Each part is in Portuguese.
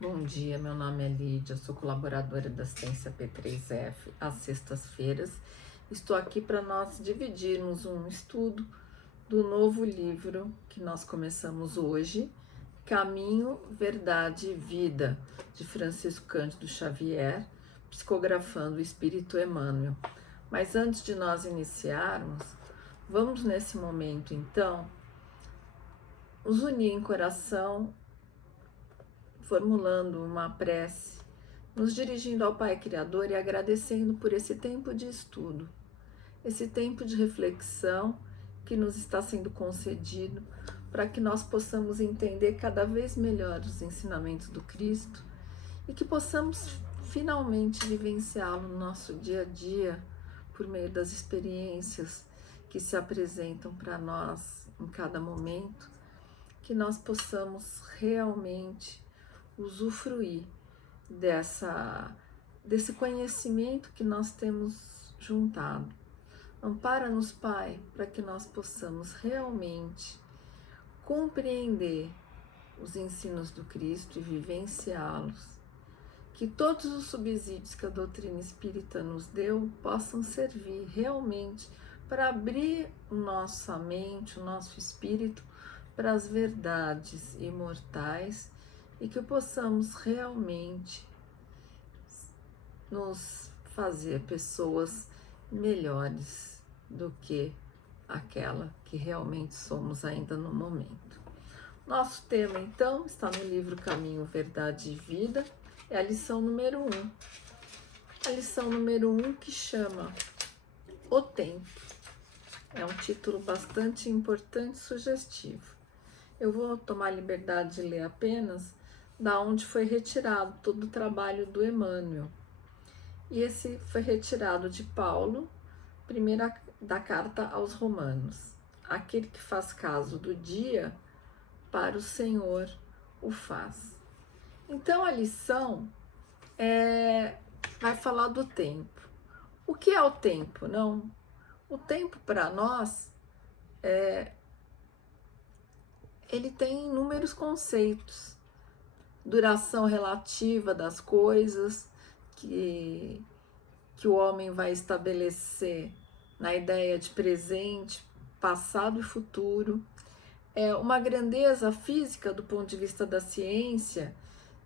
Bom dia, meu nome é Lídia, sou colaboradora da Assistência P3F às sextas-feiras. Estou aqui para nós dividirmos um estudo do novo livro que nós começamos hoje, Caminho, Verdade e Vida, de Francisco Cândido Xavier, psicografando o Espírito Emmanuel. Mas antes de nós iniciarmos, vamos nesse momento então nos unir em coração, formulando uma prece, nos dirigindo ao Pai Criador e agradecendo por esse tempo de estudo, esse tempo de reflexão que nos está sendo concedido para que nós possamos entender cada vez melhor os ensinamentos do Cristo e que possamos finalmente vivenciá-lo no nosso dia a dia por meio das experiências que se apresentam para nós em cada momento, que nós possamos realmente usufruir desse conhecimento que nós temos juntado. Ampara-nos, Pai, para que nós possamos realmente compreender os ensinos do Cristo e vivenciá-los. Que todos os subsídios que a doutrina espírita nos deu possam servir realmente para abrir nossa mente, o nosso espírito para as verdades imortais e que possamos realmente nos fazer pessoas melhores do que aquela que realmente somos ainda no momento. Nosso tema, então, está no livro Caminho, Verdade e Vida, é a lição número 1. A lição número 1 que chama O Tempo. É um título bastante importante e sugestivo. Eu vou tomar a liberdade de ler apenas da onde foi retirado todo o trabalho do Emmanuel. E esse foi retirado de Paulo, primeira da carta aos Romanos. Aquele que faz caso do dia, para o Senhor o faz. Então a lição vai falar do tempo. O que é o tempo? Não? O tempo para nós ele tem inúmeros conceitos. Duração relativa das coisas que o homem vai estabelecer na ideia de presente, passado e futuro. É uma grandeza física do ponto de vista da ciência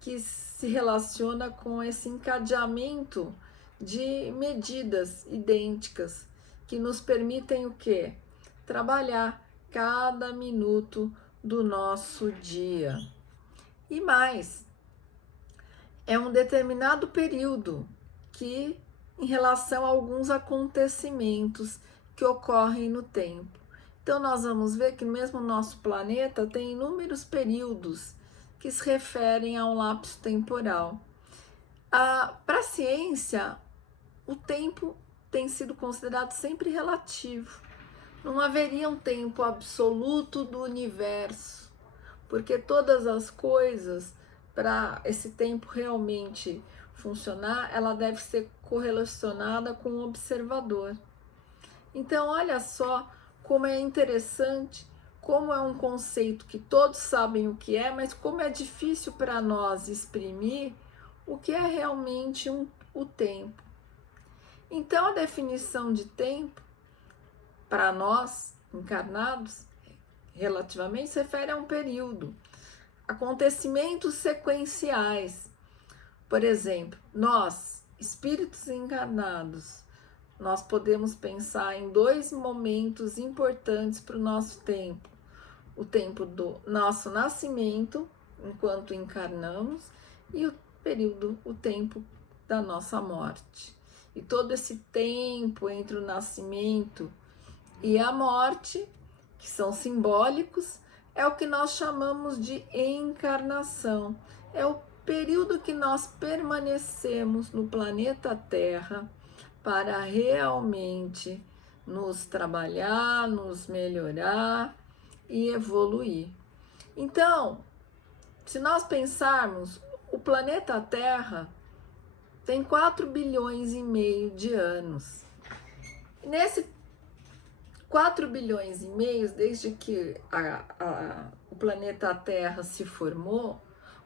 que se relaciona com esse encadeamento de medidas idênticas que nos permitem o quê? Trabalhar cada minuto do nosso dia. E mais, é um determinado período que, em relação a alguns acontecimentos que ocorrem no tempo. Então, nós vamos ver que mesmo o nosso planeta tem inúmeros períodos que se referem a um lapso temporal. Para a ciência, o tempo tem sido considerado sempre relativo. Não haveria um tempo absoluto do universo, porque todas as coisas, para esse tempo realmente funcionar, ela deve ser correlacionada com o observador. Então, olha só como é interessante, como é um conceito que todos sabem o que é, mas como é difícil para nós exprimir o que é realmente o tempo. Então, a definição de tempo, para nós encarnados, relativamente, se refere a um período, acontecimentos sequenciais. Por exemplo, nós, espíritos encarnados, nós podemos pensar em dois momentos importantes para o nosso tempo. O tempo do nosso nascimento, enquanto encarnamos, e o tempo da nossa morte. E todo esse tempo entre o nascimento e a morte, que são simbólicos, é o que nós chamamos de encarnação. É o período que nós permanecemos no planeta Terra para realmente nos trabalhar, nos melhorar e evoluir. Então, se nós pensarmos, o planeta Terra tem 4 bilhões e meio de anos. Nesse 4 bilhões e meio, desde que o planeta Terra se formou,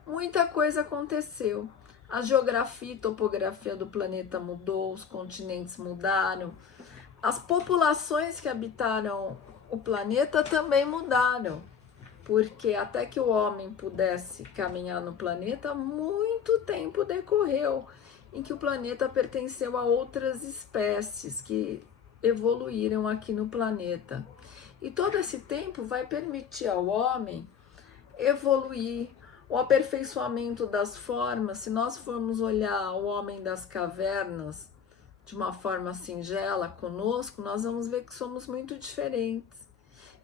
muita coisa aconteceu. A geografia e topografia do planeta mudou, os continentes mudaram, as populações que habitaram o planeta também mudaram, porque até que o homem pudesse caminhar no planeta, muito tempo decorreu em que o planeta pertenceu a outras espécies que evoluíram aqui no planeta. E todo esse tempo vai permitir ao homem evoluir, o aperfeiçoamento das formas. Se nós formos olhar o homem das cavernas de uma forma singela conosco, nós vamos ver que somos muito diferentes.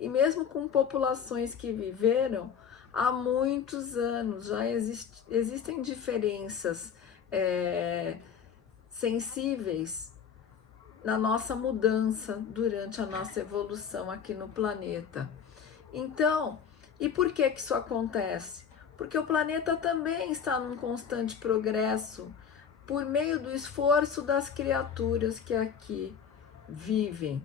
E mesmo com populações que viveram há muitos anos, já existem diferenças sensíveis na nossa mudança durante a nossa evolução aqui no planeta. Então, e por que isso acontece? Porque o planeta também está num constante progresso por meio do esforço das criaturas que aqui vivem.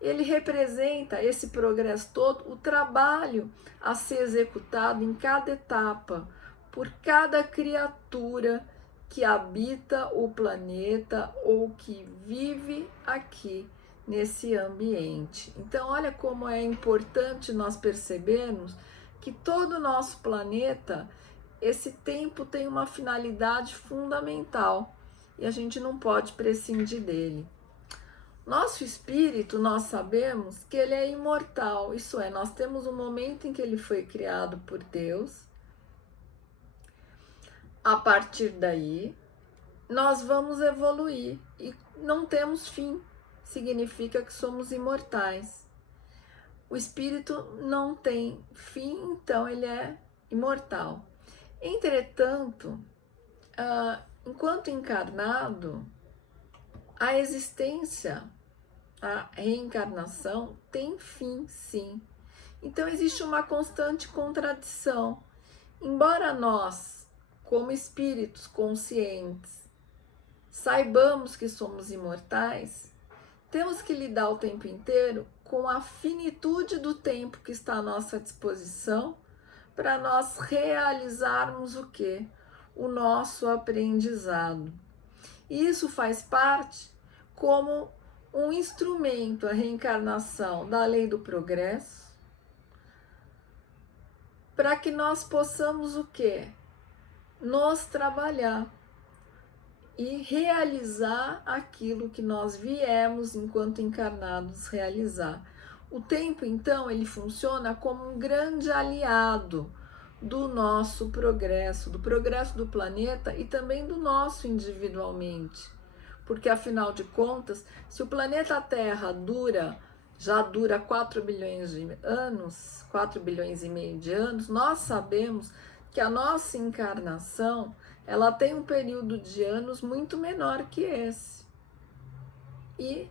Ele representa, esse progresso todo, o trabalho a ser executado em cada etapa por cada criatura que habita o planeta ou que vive aqui nesse ambiente. Então, olha como é importante nós percebermos que todo o nosso planeta, esse tempo tem uma finalidade fundamental e a gente não pode prescindir dele. Nosso espírito, nós sabemos que ele é imortal, isso é, nós temos um momento em que ele foi criado por Deus. A partir daí, nós vamos evoluir e não temos fim, significa que somos imortais. O espírito não tem fim, então ele é imortal. Entretanto, enquanto encarnado, a existência, a reencarnação tem fim, sim. Então existe uma constante contradição. Embora nós, como espíritos conscientes, saibamos que somos imortais, temos que lidar o tempo inteiro com a finitude do tempo que está à nossa disposição para nós realizarmos o quê? O nosso aprendizado. E isso faz parte como um instrumento, a reencarnação da lei do progresso, para que nós possamos o quê? Nos trabalhar e realizar aquilo que nós viemos enquanto encarnados realizar. O tempo, então, ele funciona como um grande aliado do nosso progresso, do progresso do planeta e também do nosso individualmente. Porque, afinal de contas, se o planeta Terra já dura 4 bilhões de anos, 4 bilhões e meio de anos, nós sabemos que a nossa encarnação ela tem um período de anos muito menor que esse. E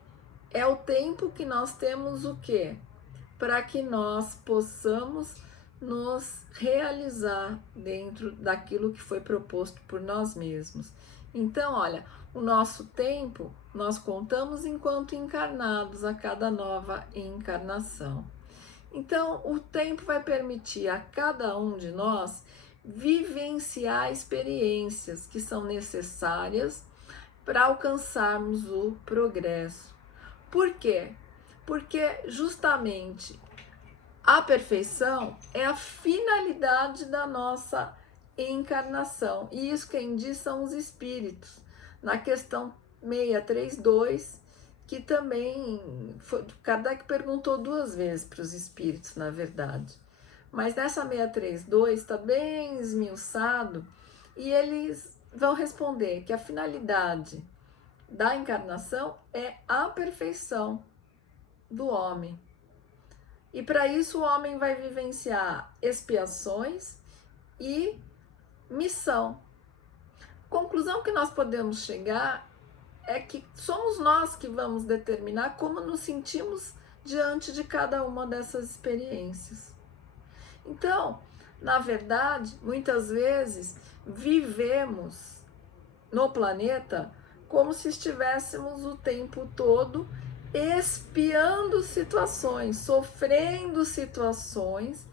é o tempo que nós temos o quê? Para que nós possamos nos realizar dentro daquilo que foi proposto por nós mesmos. Então, olha, o nosso tempo nós contamos enquanto encarnados a cada nova encarnação. Então, o tempo vai permitir a cada um de nós vivenciar experiências que são necessárias para alcançarmos o progresso. Por quê? Porque justamente a perfeição é a finalidade da nossa encarnação. E isso quem diz são os espíritos. Na questão 632, que também Kardec perguntou 2 vezes para os espíritos, na verdade. Mas nessa 632 está bem esmiuçado e eles vão responder que a finalidade da encarnação é a perfeição do homem. E para isso o homem vai vivenciar expiações e missão. Conclusão que nós podemos chegar é que somos nós que vamos determinar como nos sentimos diante de cada uma dessas experiências. Então, na verdade, muitas vezes vivemos no planeta como se estivéssemos o tempo todo expiando situações, sofrendo situações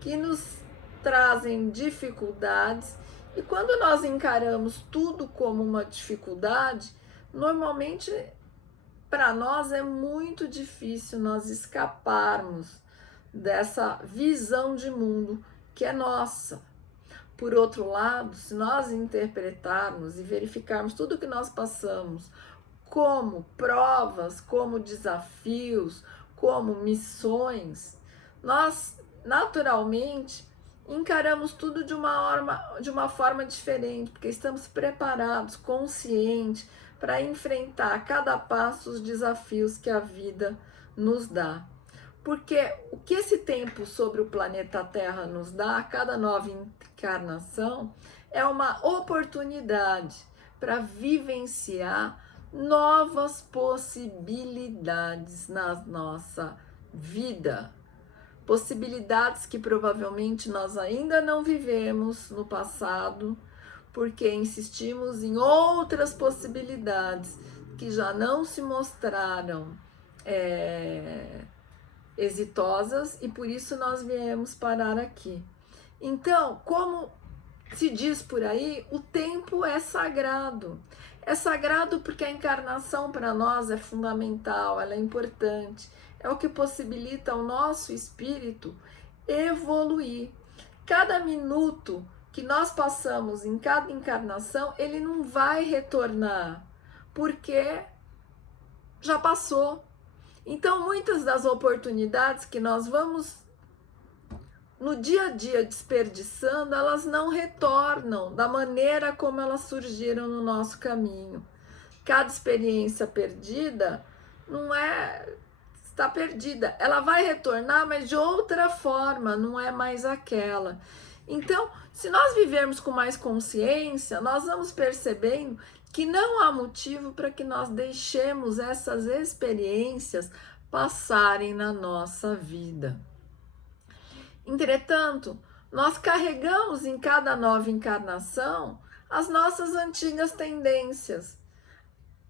que nos trazem dificuldades E quando nós encaramos tudo como uma dificuldade, normalmente para nós é muito difícil nós escaparmos dessa visão de mundo que é nossa. Por outro lado, se nós interpretarmos e verificarmos tudo que nós passamos como provas, como desafios, como missões, nós naturalmente encaramos tudo de uma forma diferente, porque estamos preparados, conscientes para enfrentar cada passo os desafios que a vida nos dá. Porque o que esse tempo sobre o planeta Terra nos dá, a cada nova encarnação, é uma oportunidade para vivenciar novas possibilidades na nossa vida. Possibilidades que provavelmente nós ainda não vivemos no passado, porque insistimos em outras possibilidades que já não se mostraram exitosas e por isso nós viemos parar aqui. Então, como se diz por aí, o tempo é sagrado. É sagrado porque a encarnação para nós é fundamental, ela é importante. É o que possibilita ao nosso espírito evoluir. Cada minuto que nós passamos em cada encarnação, ele não vai retornar, porque já passou. Então, muitas das oportunidades que nós vamos no dia a dia desperdiçando, elas não retornam da maneira como elas surgiram no nosso caminho. Cada experiência perdida não está perdida. Ela vai retornar, mas de outra forma, não é mais aquela. Então, se nós vivermos com mais consciência, nós vamos percebendo que não há motivo para que nós deixemos essas experiências passarem na nossa vida. Entretanto, nós carregamos em cada nova encarnação as nossas antigas tendências,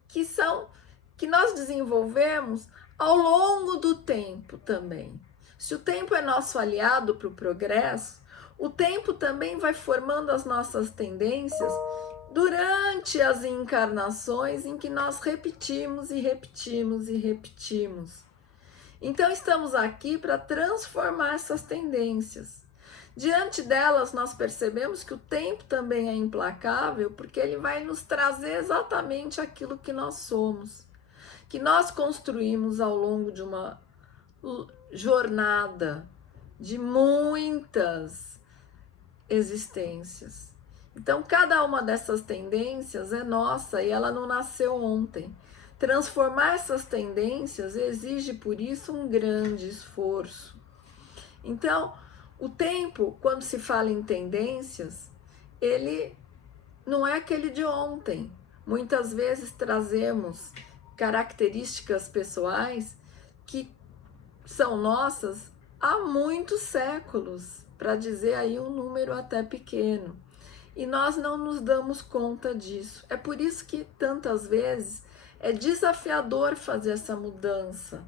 que nós desenvolvemos ao longo do tempo também. Se o tempo é nosso aliado para o progresso, o tempo também vai formando as nossas tendências durante as encarnações em que nós repetimos e repetimos e repetimos. Então, estamos aqui para transformar essas tendências. Diante delas, nós percebemos que o tempo também é implacável, porque ele vai nos trazer exatamente aquilo que nós somos, que nós construímos ao longo de uma jornada de muitas existências. Então, cada uma dessas tendências é nossa e ela não nasceu ontem. Transformar essas tendências exige, por isso, um grande esforço. Então, o tempo, quando se fala em tendências, ele não é aquele de ontem. Muitas vezes trazemos características pessoais que são nossas há muitos séculos, para dizer aí um número até pequeno. E nós não nos damos conta disso. É por isso que tantas vezes é desafiador fazer essa mudança,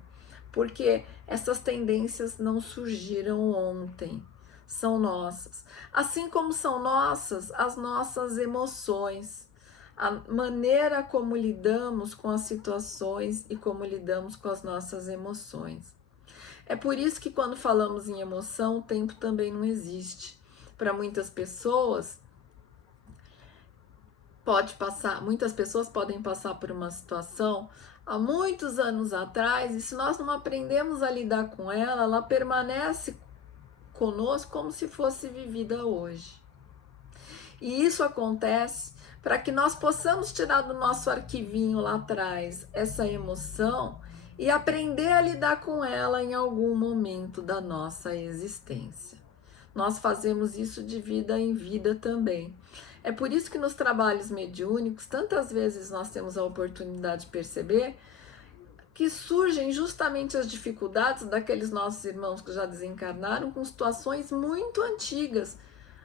porque essas tendências não surgiram ontem, são nossas. Assim como são nossas as nossas emoções, a maneira como lidamos com as situações e como lidamos com as nossas emoções. É por isso que quando falamos em emoção, o tempo também não existe. Para muitas pessoas, muitas pessoas podem passar por uma situação há muitos anos atrás, e se nós não aprendemos a lidar com ela, ela permanece conosco como se fosse vivida hoje. E isso acontece para que nós possamos tirar do nosso arquivinho lá atrás essa emoção e aprender a lidar com ela em algum momento da nossa existência. Nós fazemos isso de vida em vida também. É por isso que nos trabalhos mediúnicos, tantas vezes nós temos a oportunidade de perceber que surgem justamente as dificuldades daqueles nossos irmãos que já desencarnaram com situações muito antigas,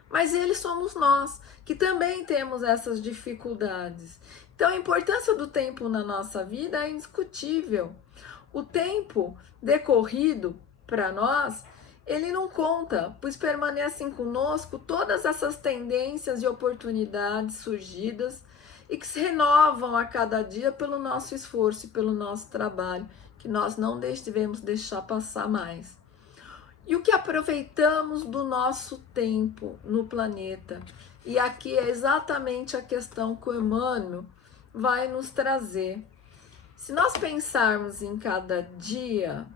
mas eles somos nós, que também temos essas dificuldades. Então, a importância do tempo na nossa vida é indiscutível. O tempo decorrido para nós, ele não conta, pois permanecem conosco todas essas tendências e oportunidades surgidas e que se renovam a cada dia pelo nosso esforço e pelo nosso trabalho, que nós não devemos deixar passar mais. E o que aproveitamos do nosso tempo no planeta? E aqui é exatamente a questão que o Emmanuel vai nos trazer. Se nós pensarmos em cada dia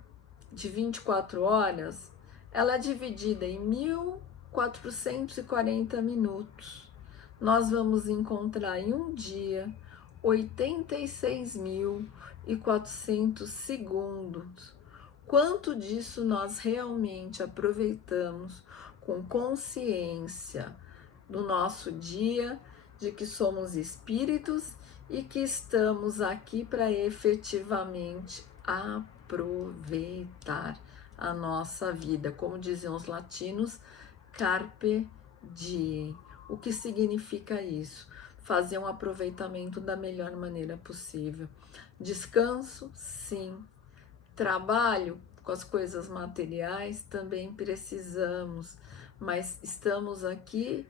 de 24 horas, ela é dividida em 1440 minutos. Nós vamos encontrar em um dia 86.400 segundos. Quanto disso nós realmente aproveitamos com consciência do nosso dia, de que somos espíritos e que estamos aqui para efetivamente aproveitar a nossa vida, como diziam os latinos, carpe diem. O que significa isso? Fazer um aproveitamento da melhor maneira possível. Descanso, sim. Trabalho com as coisas materiais também precisamos, mas estamos aqui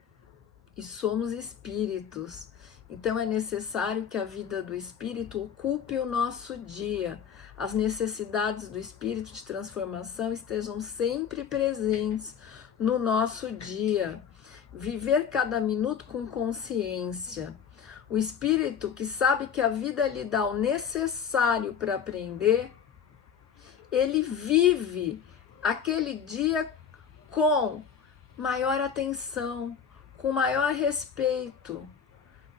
e somos espíritos. Então é necessário que a vida do espírito ocupe o nosso dia. As necessidades do espírito de transformação estejam sempre presentes no nosso dia. Viver cada minuto com consciência. O espírito que sabe que a vida lhe dá o necessário para aprender, ele vive aquele dia com maior atenção, com maior respeito,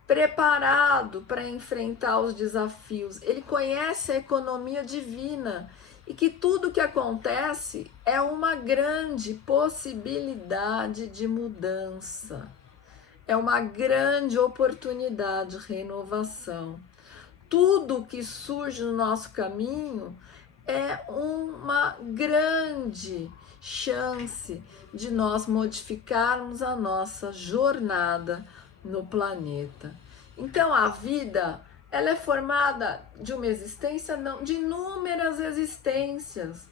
preparado para enfrentar os desafios. Ele conhece a economia divina e que tudo que acontece é uma grande possibilidade de mudança, é uma grande oportunidade de renovação. Tudo que surge no nosso caminho é uma grande chance de nós modificarmos a nossa jornada no planeta. Então a vida, ela é formada de uma existência, não, de inúmeras existências.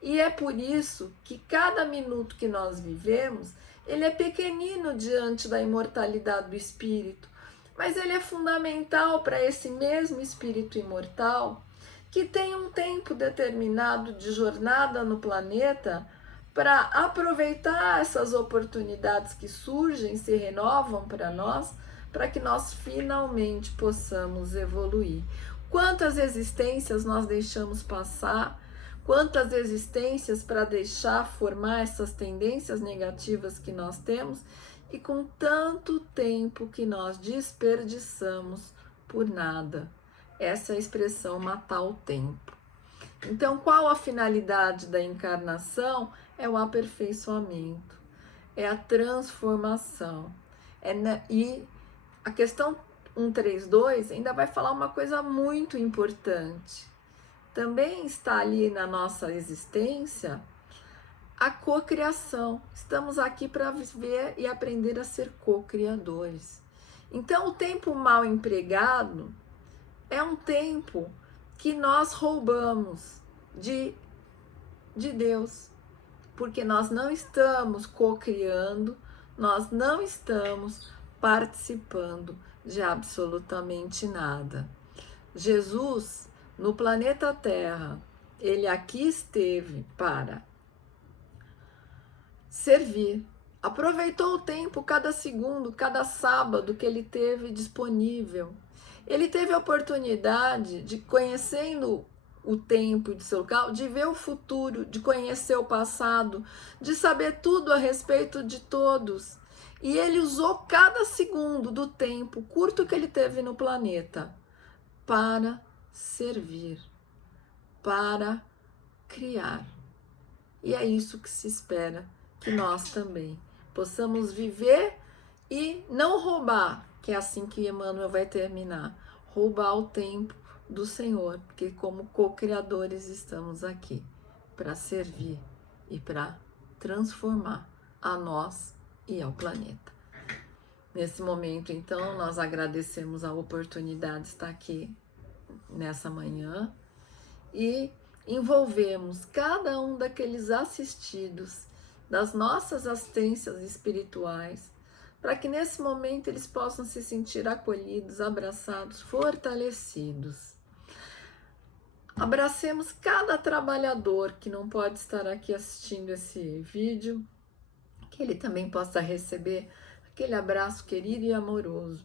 E é por isso que cada minuto que nós vivemos, ele é pequenino diante da imortalidade do espírito, mas ele é fundamental para esse mesmo espírito imortal que tem um tempo determinado de jornada no planeta para aproveitar essas oportunidades que surgem, se renovam para nós, para que nós finalmente possamos evoluir. Quantas existências nós deixamos passar, quantas existências para deixar formar essas tendências negativas que nós temos e com tanto tempo que nós desperdiçamos por nada. Essa é a expressão matar o tempo. Então, qual a finalidade da encarnação? É o aperfeiçoamento, é a transformação. E a questão 132 ainda vai falar uma coisa muito importante. Também está ali na nossa existência a cocriação. Estamos aqui para viver e aprender a ser co-criadores. Então, o tempo mal empregado é um tempo que nós roubamos de Deus, porque nós não estamos co-criando, nós não estamos participando de absolutamente nada. Jesus, no planeta Terra, ele aqui esteve para servir. Aproveitou o tempo, cada segundo, cada sábado que ele teve disponível. Ele teve a oportunidade de, conhecendo o tempo de seu local, de ver o futuro, de conhecer o passado, de saber tudo a respeito de todos. E ele usou cada segundo do tempo curto que ele teve no planeta para servir, para criar. E é isso que se espera que nós também possamos viver e não roubar, que é assim que Emmanuel vai terminar, roubar o tempo do Senhor, porque como co-criadores estamos aqui para servir e para transformar a nós e ao planeta. Nesse momento, então, nós agradecemos a oportunidade de estar aqui nessa manhã e envolvemos cada um daqueles assistidos das nossas assistências espirituais, para que nesse momento eles possam se sentir acolhidos, abraçados, fortalecidos. Abracemos cada trabalhador que não pode estar aqui assistindo esse vídeo, que ele também possa receber aquele abraço querido e amoroso.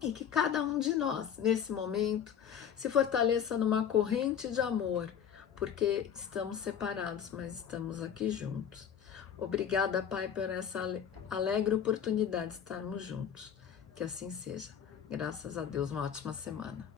E que cada um de nós, nesse momento, se fortaleça numa corrente de amor, porque estamos separados, mas estamos aqui juntos. Obrigada, Pai, por essa alegre oportunidade de estarmos juntos. Que assim seja. Graças a Deus, uma ótima semana.